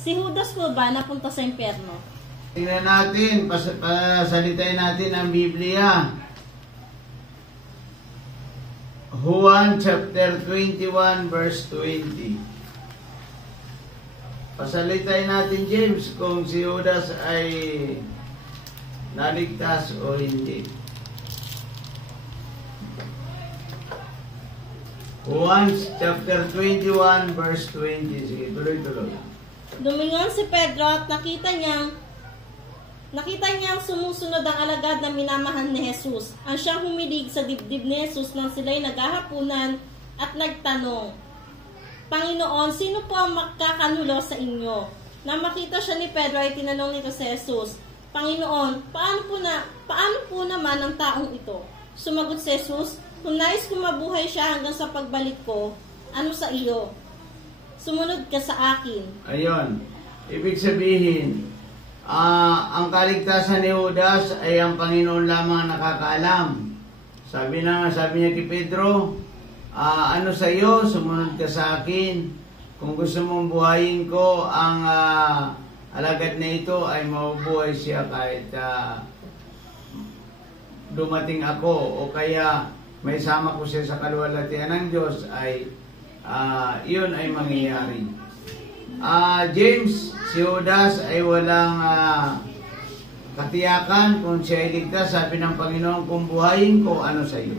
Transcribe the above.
Si Judas po ba napunta sa impyerno? Tingnan natin, pasalitain natin ang Biblia. Juan chapter 21 verse 20. Pasalitain natin, James, kung si Judas ay naligtas o hindi. Juan chapter 21 verse 20. Sige, tuloy-tuloy. Lumingon si Pedro at nakita niyang sumusunod ang alagad na minamahal ni Jesus. Ang siyang humilig sa dibdib ni Jesus nang sila'y naghahapunan at nagtanong, Panginoon, sino po ang makakanulo sa inyo? Nang makita siya ni Pedro ay tinanong nito si Jesus, Panginoon, paano po naman ang taong ito? Sumagot si Jesus, kung nais ko mabuhay siya hanggang sa pagbalik ko, ano sa iyo? Sumunod ka sa akin. Ayun. Ibig sabihin, ang kaligtasan ni Judas ay ang Panginoon lamang nakakaalam. Sabi niya kay Pedro, ano sa iyo? Sumunod ka sa akin. Kung gusto mong buhayin ko, ang alagad na ito ay mabubuhay siya kahit dumating ako o kaya may sama ko siya sa kaluwalhatian ng Diyos ay iyon ay mangyayari. James, si Judas ay walang katiyakan kung siya ay ligtas. Sabi ng Panginoon, kung buhayin ko, ano sa iyo?